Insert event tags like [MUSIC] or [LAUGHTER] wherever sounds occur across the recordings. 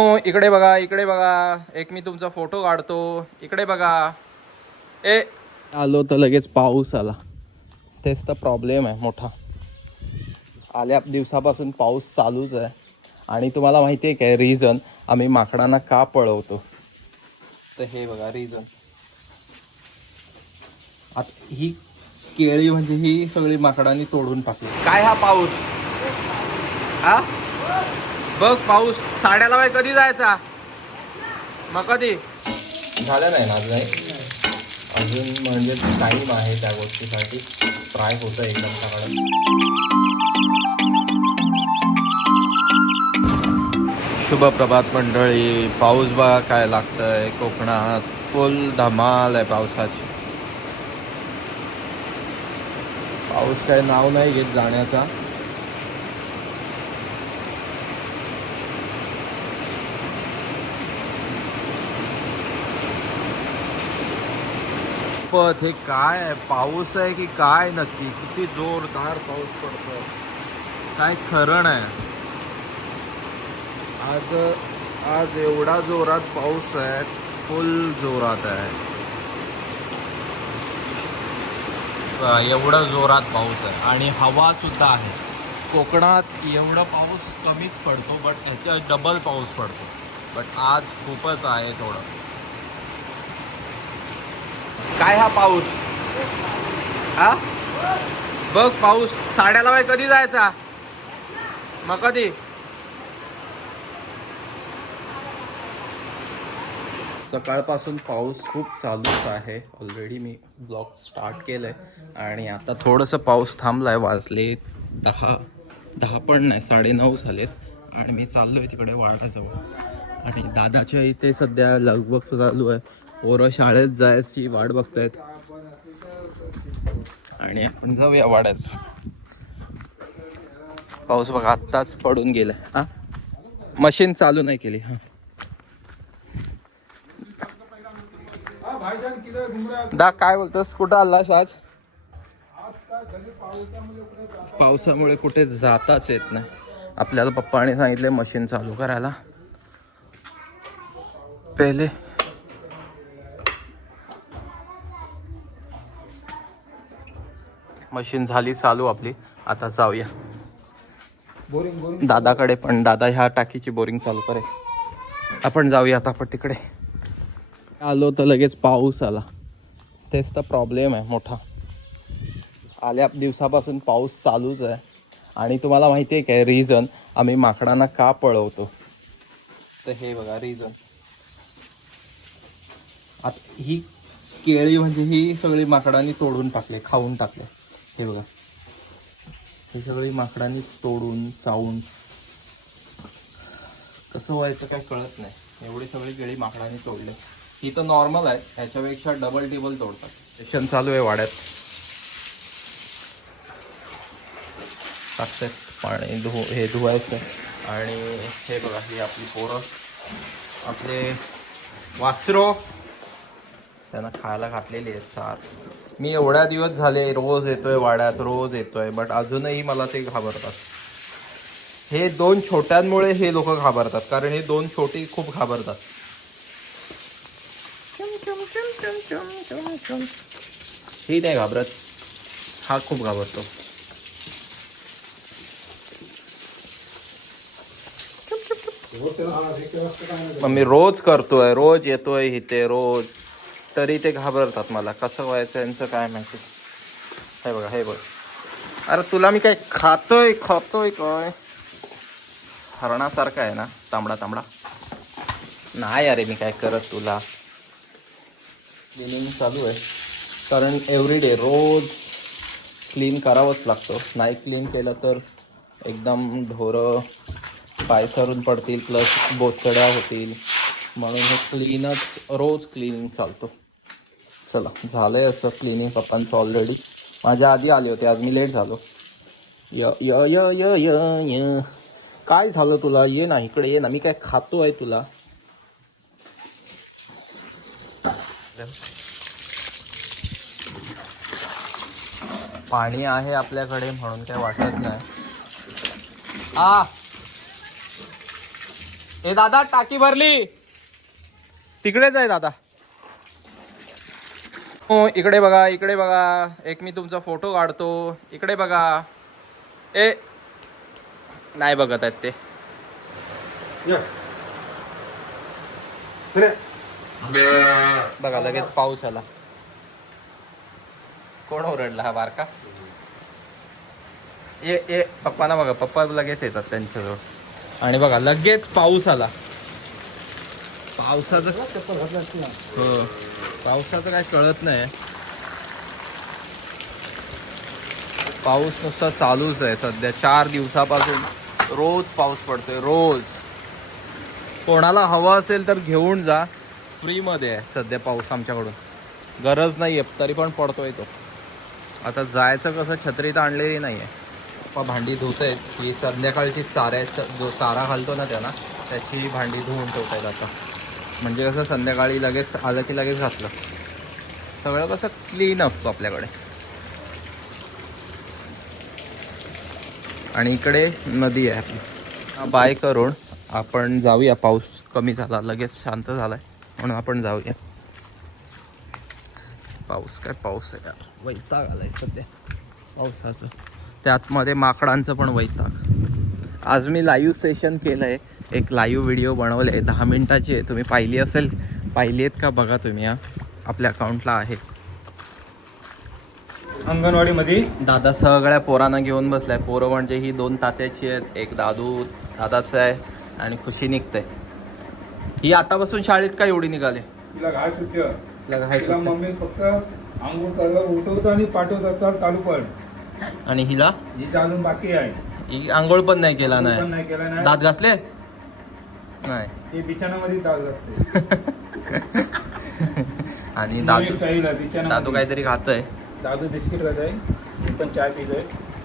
हो, इकडे बघा इकडे बघा. एक मी तुमचा फोटो काढतो. इकडे बघा. ए. आलो तर लगेच पाऊस आला. तेच तर प्रॉब्लेम आहे मोठा. आल्या दिवसापासून पाऊस चालूच आहे. आणि तुम्हाला माहिती आहे काय रिझन आम्ही माकडांना का पळवतो? तर हे बघा रिझन आता ही केळी म्हणजे ही सगळी माकडांनी तोडून टाकली. काय हा पाऊस? हा बघ पाऊस साड्याला बाय कधी जायचा? मग कधी? झालं नाही ना आज नाही अजून म्हणजे टाईम आहे त्या गोष्टीसाठी. ट्राय होतं एकदम सगळं. शुभ प्रभात मंडळी पाऊस बघा काय लागतंय कोकणात फुल धमाल आहे पावसाची. पाऊस काय नाव नाही घेत जाण्याचा. पत हे काय आहे? पाऊस आहे की काय नक्की? किती जोरदार पाऊस पडतो काय खरं आहे आज आज एवढा जोरात पाऊस आहे फुल जोरात आहे. एवढा जोरात पाऊस आहे. आणि हवा सुद्धा आहे. कोकणात एवढा पाऊस कमीच पडतो बट ह्याच्या डबल पाऊस पडतो. बट आज खूपच आहे थोडं. काय हा पाऊस? हा बघ पाऊस. साड्याला बाय कधी जायचा? मग कधी? सकाळपासून पाऊस खूप चालूच आहे. ऑलरेडी मी ब्लॉग स्टार्ट केलं आहे आणि आता थोडंसं पाऊस थांबला आहे वाजले दहा. दहा पण नाही साडेनऊ झालेत. आणि मी चाललो आहे तिकडे वाडाजवळ. आणि दादाच्या इथे सध्या लगबग चालू आहे. पोरं शाळेत जायची वाट बघतायत. आणि आपण जाऊया वाड्याचं. पाऊस बघा आत्ताच पडून गेलाय. हा? मशीन चालू नाही केली हा. दा काय बोलतोस? कुठं आलास आज? पावसामुळे कुठे जाताच येत नाही. आपल्याला पप्पाने सांगितले मशीन चालू करायला. पहिले मशीन झाली चालू आपली. आता जाऊया. दादाकडे पण दादा ह्या टाकीची बोरिंग चालू करे आपण जाऊया आता आपण तिकडे. आलो तर लगेच पाऊस आला. तेच तर प्रॉब्लेम आहे मोठा. आल्या दिवसापासून पाऊस चालूच आहे. आणि तुम्हाला माहिती आहे काय रिझन आम्ही माकडांना का पळवतो? तर हे बघा रिझन आता ही केळी म्हणजे ही सगळी माकडांनी तोडून टाकले खाऊन टाकले. हे बघा. हे सगळी माकडांनी तोडून चावून. कसं व्हायचं काय कळत नाही. एवढी सगळी केळी माकडांनी तोडले. ही तर नॉर्मल आहे. ह्याच्यापेक्षा डबल टेबल तोडतात. सेशन चालू आहे वाड्यात. टाकतात. पाणी धु हे धुवायचं. आणि हे बघा ही आपली पोरं. आपले वासरो. त्यांना खायला घातलेली आहेत सात मी एवढ्या दिवस झाले रोज येतोय वाड्यात रोज येतोय बट अजूनही मला ते घाबरतात. हे दोन छोट्यांमुळे हे लोक घाबरतात कारण हे दोन छोटी खूप घाबरतात. ही नाही घाबरत. हा खूप घाबरतो. मग मी रोज करतोय रोज येतोय इथे रोज. तरी ते घाबरतात मला. कसं व्हायचं यांचं काय माहिती. हे बघा हे बघ. अरे तुला मी काय खातोय खातोय काय? हरणासारखा आहे ना तांबडा तांबडा. नाही अरे मी काय करत तुला? क्लिनिंग चालू आहे. कारण एव्हरीडे रोज क्लीन करावंच लागतं. नाही क्लीन केलं तर एकदम ढोरं पाय सरून पडतील प्लस बोचड्या होतील. म्हणून हे क्लीनच रोज क्लिनिंग चालतो. चला झालंय असं क्लिनिंग पप्पांचं ऑलरेडी माझ्या आधी आले होते आज मी लेट झालो. य य य य य य. काय झालं तुला? ये ना इकडे ये ना. मी काय खातो आहे तुला? पाणी आहे आपल्याकडे म्हणून काय वाटत नाही. आ! ए दादा टाकी भरली. तिकडेच आहे दादा. इकडे बघा इकडे बघा. एक मी तुमचा फोटो काढतो. इकडे बघा. ए नाही बघत आहेत ते. बघा लगेच पाऊस आला. कोण ओरडला हा बारका? ए ए पप्पाना बघा पप्पा लगेच येतात त्यांच्याजवळ. आणि बघा लगेच पाऊस आला. पावसाचं हो. पावसाचं काय कळत नाही. पाऊस नुसता चालूच आहे सध्या. चार दिवसापासून रोज पाऊस पडतोय रोज. कोणाला हवा असेल तर घेऊन जा. फ्रीमध्ये आहे सध्या पाऊस आमच्याकडून. गरज नाही आहे तरी पण पडतोय तो. आता जायचं कसं छत्री तर आणलेली नाही आहे पप्पा भांडी धुत आहेत ही संध्याकाळची चाऱ्याचा जो चारा घालतो ना त्याला त्याची भांडी धुवून ठेवत आहेत आता. म्हणजे कसं संध्याकाळी लगेच आलं की लगेच घातलं. सगळं कसं क्लीन असतं आपल्याकडे. आणि इकडे नदी आहे आपली. बाय करून आपण जाऊया. पाऊस कमी झाला लगेच शांत झालाय. म्हणून आपण जाऊया. पाऊस काय पाऊस आहे यार. वैताग आलाय सध्या. पावसाचं. त्यातमध्ये माकडांचं पण वैताग. आज मी लाईव्ह सेशन केलं आहे एक लाईव्ह व्हिडिओ बनवले. आहे दहा मिनिटाची आहे. तुम्ही पाहिली असेल. पाहिली आहेत का बघा तुम्ही हा. आपल्या अकाउंटला आहे. अंगणवाडीमध्ये दादा सगळ्या पोरांना घेऊन बसलाय. पोरं म्हणजे ही दोन तात्याची आहेत. एक दादू दादाचं आहे आणि खुशी निघते. ही आतापासून शाळेत काय एवढी निघाले? तिला तिला. मम्मी फक्त आंघोळ उठवतो आणि पाठवतो चल चालू पड. आणि हिला? ही चालून बाकी आहे. ही आंघोळ पण नाही केला नाही. दात घासले? नाही. ते बिछाणामध्ये असते. [LAUGHS] आणि दादू स्टाईल आहे बिछाणा दादू काहीतरी खातोय. दादू बिस्किट खात आहे मी पण चाय पितोय.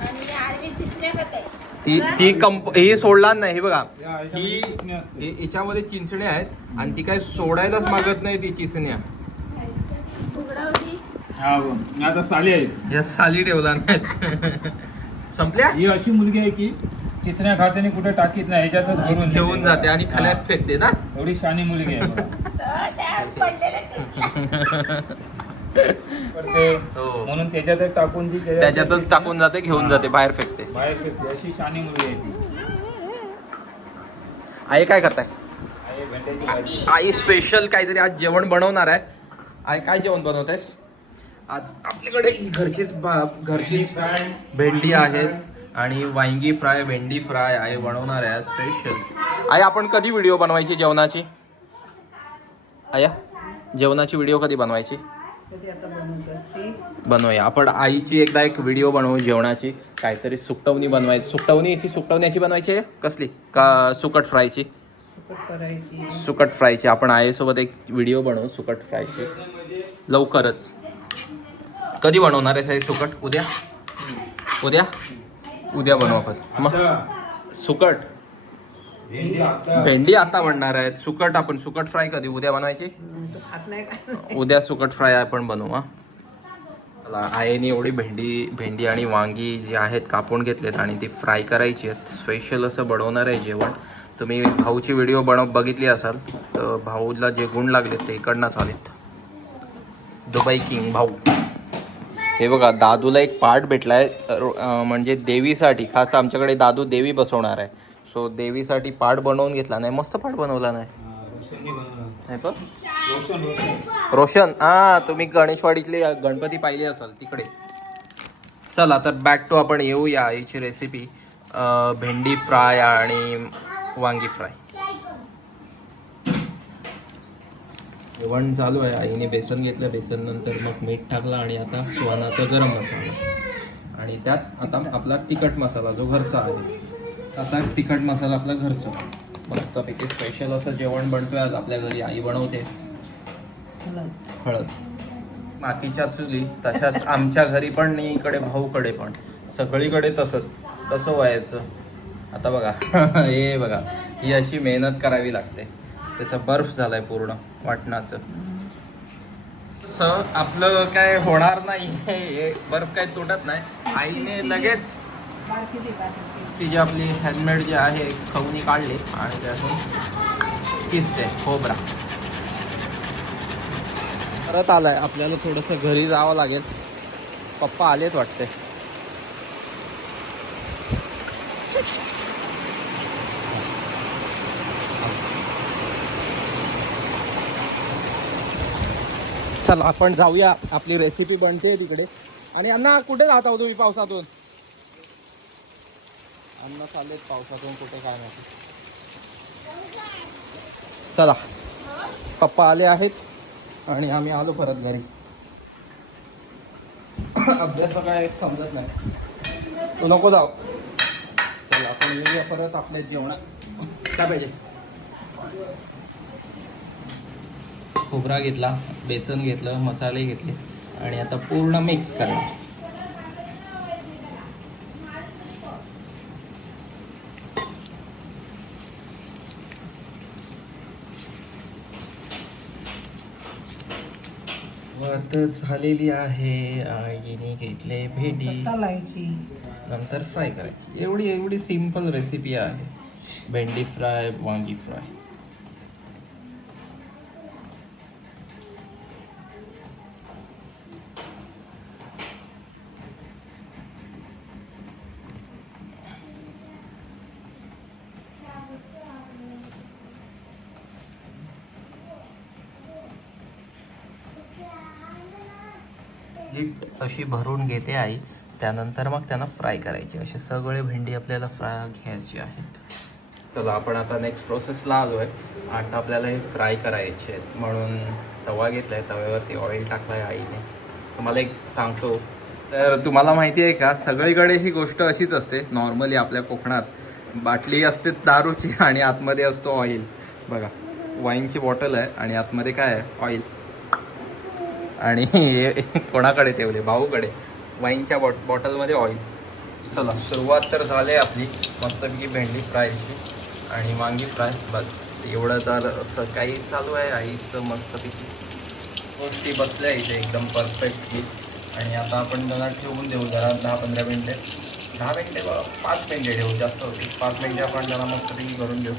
आणि आरवी चिचण्या खात आहे. ती ती कंप हे सोडणार नाही हे बघा. ही. हे- हिच्यामध्ये चिंचण्या आहेत आणि ती काय सोडायलाच मागत नाही ती चिंचण्या. आता साली आहे. या साली ठेवला नाही. संपल्या? ही अशी मुलगी आहे की चिचण्या खाते कुठे टाकीत नाही ह्याच्यातच भरून घेऊन. जाते आणि खाण्यात. फेकते ना? एवढी शानी मुलगी आहे बघा. पण ते हो. म्हणून त्याच्यातच टाकून ती त्याच्यात- त्याच्यातच टाकून जाते घेऊन जाते बाहेर फेकते. बाहेर फेकते. अशी शानी मुलगी आहे ती. आई काय करताय? आहे भेंड्याची भाजी. आई स्पेशल काहीतरी आज जेवण बनवणार आहे. आई काय जेवण बनवत आहेस आज आपल्याकडे ही घरचीच बा- घरचीच फ्राय भेंडी आहेत. आणि वांगी फ्राय भेंडी फ्राय आई बनवणार आहे स्पेशल आई आपण कधी व्हिडिओ बनवायची जेवणाची? आया जेवणाची व्हिडिओ कधी बनवायची? बनवूया. आपण आईची एकदा एक व्हिडिओ बनवू जेवणाची. काहीतरी सुकटवणी बनवायची सुकटवणीची सुकटवण्याची बनवायची आहे? कसली? का सुकट फ्रायची? सुकट फ्रायची. आपण आईसोबत एक व्हिडिओ बनवू सुकट फ्रायची. लवकरच. कधी बनवणार आहे साई सुकट? उद्या? उद्या? उद्या बनवू आपण मग? सुकट. भेंडी आता भेंडी आता बनणार आहेत. सुकट आपण सुकट फ्राय कधी? उद्या बनवायची? उद्या सुकट फ्राय आपण बनवू हा. चला आईने एवढी भेंडी भेंडी आणि वांगी जी आहेत कापून घेतलेत आणि ती फ्राय करायची आहेत. स्पेशल असं बनवणार आहे जेवण. तुम्ही भाऊची व्हिडिओ बनव बघितली असाल तर भाऊला जे गुण लागलेत ते इकडनंच आलेत. दुबई किंग भाऊ. हे बघा दादूला एक पार्ट भेटलाय रो- अं, म्हणजे देवीसाठी. खास आमच्याकडे दादू देवी बसवणार आहे. सो देवीसाठी पार्ट बनवून घेतला नाही. मस्त पार्ट बनवला नाही. रोशन रोशन. रोशन? हा तुम्ही गणेशवाडीतले गणपती पाहिले असाल तिकडे. चला तर बॅक टू आपण येऊया आईची रेसिपी भेंडी फ्राय आणि वांगी फ्राय. जेवण चालू आहे. आईने बेसन घेतलं. बेसन नंतर मग मीठ टाकलं आणि आता सुवानाचा गरम मसाला. आणि त्यात आता आपला तिखट मसाला जो घरचा आहे. आता तिखट मसाला आपला घरचा. मस्तपैकी स्पेशल असं जेवण बनतोय आज आपल्या घरी. आई बनवते. हळद. हळद मातीच्या चुली तशाच. आमच्या घरी पण नाही इकडे भाऊकडे पण. सगळीकडे तसंच. कसं व्हायचं. आता बघा. [LAUGHS] हे बघा. ही अशी मेहनत करावी लागते. त्याचा बर्फ झालाय पूर्ण. वाटणाचं. स आपलं काय होणार नाही हे बर्फ काय तुटत नाही. आईने लगेच ती जी आपली हँडमेड जी आहे खवणी काढली आणि त्यातून किसते खोबरा. परत आलाय आपल्याला थोडंसं घरी जावं लागेल. पप्पा आलेच वाटते. चल आपण जाऊया. आपली रेसिपी बनते तिकडे. आणि अण्णा कुठे जात आहो तुम्ही पावसातून? अन्न चालले पावसातून कुठे काय माहिती. चला. पप्पा आले आहेत आणि आम्ही आलो परत घरी. अभ्यास काय समजत नाही. तू नको जाऊ. चला आपण येऊया परत आपल्या जेवणात. काय पाहिजे. खोबरा घेतला बेसन घेतलं मसाले घेतले आणि आता पूर्ण मिक्स करा वात झालेली आहे आईने घेतले भेंडी. नंतर फ्राय करायची. एवढी एवढी सिंपल रेसिपी आहे. भेंडी फ्राय वांगी फ्राय लीट अशी भरून घेते आई त्यानंतर मग त्यांना फ्राय करायची. असे सगळे भेंडी आपल्याला फ्राय घ्यायची आहेत. चला आपण आता नेक्स्ट प्रोसेसला आलो आहे आता आपल्याला हे फ्राय करायचे आहेत. म्हणून तवा घेतला आहे तव्यावरती ऑइल टाकलाय आहे आईने. तुम्हाला एक सांगतो. तर तुम्हाला माहिती आहे का सगळीकडे ही गोष्ट अशीच असते. नॉर्मली आपल्या कोकणात बाटली असते दारूची आणि आतमध्ये असतो ऑइल बघा वाईनची बॉटल आहे आणि आतमध्ये काय आहे? ऑइल आणि हे कोणाकडे ठेवले? भाऊकडे. वाईनच्या बॉट बॉटलमध्ये ऑइल चला सुरुवात तर झाली आपली. मस्तपैकी भेंडी फ्रायची आणि वांगी फ्राय. बस. एवढं तर काही चालू आहे. आईचं मस्तपैकी गोष्टी बसल्या इथे. एकदम परफेक्टली आणि आता आपण त्याला ठेवून देऊ. जरा दहा पंधरा मिनटे. दहा मिनटे बघा पाच मिनटे ठेवू. जास्त होते पाच मिनटे आपण त्याला मस्तपैकी करून घेऊ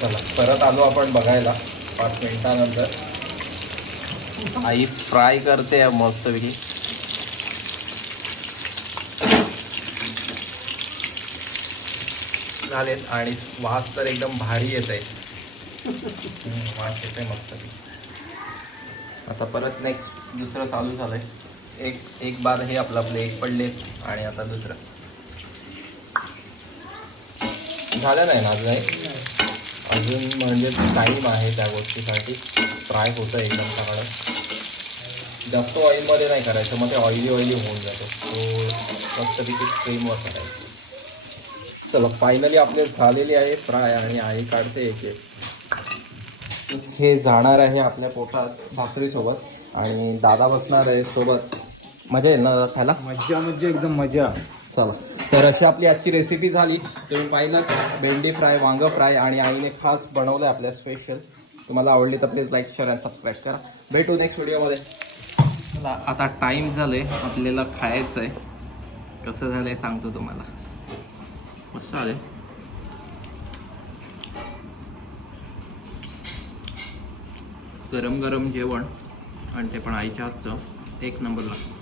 चला परत आलो आपण बघायला. पाच मिनटानंतर. आई फ्राय करते मस्तपैकी. झालेत आणि वास तर एकदम भारी येत आहे. वास येत आहे मस्तपैकी. आता परत नेक्स्ट दुसरं चालू झालंय. एक एक बार हे आपलं आपले एक पडले आणि आता दुसरं. झालं नाही माझं नाही अजून म्हणजे टाईम आहे त्या गोष्टीसाठी. फ्राय होतं एकदम चांगलं जास्त ऑइलमध्ये नाही करायचं मग ते ऑइली ऑइली होऊन जातं. तो मस्तपैकी स्ट्रीमवर करायचं. चला फायनली आपले झालेली आहे फ्राय आणि आई काढते एक एक. हे जाणार आहे आपल्या पोटात भाकरीसोबत आणि दादा बसणार आहे सोबत. मजा येईल ना दादा खायला? मज्जा म्हणजे एकदम मजा. चला. तर अशी आपली आजची रेसिपी झाली. तुम्ही पाहिलं भेंडी फ्राय वांग फ्राय आणि आईने खास बनवलं आहे आपल्या स्पेशल तुम्हाला आवडली तर please like share and subscribe करा. भेटू नेक्स्ट व्हिडिओमध्ये चला आता टाईम झालं आहे आपल्याला खायचं आहे कसं झालं आहे सांगतो तुम्हाला. मस्त आले गरम गरम जेवण आणि ते पण आईच्या हातचं. एक नंबर लागतं.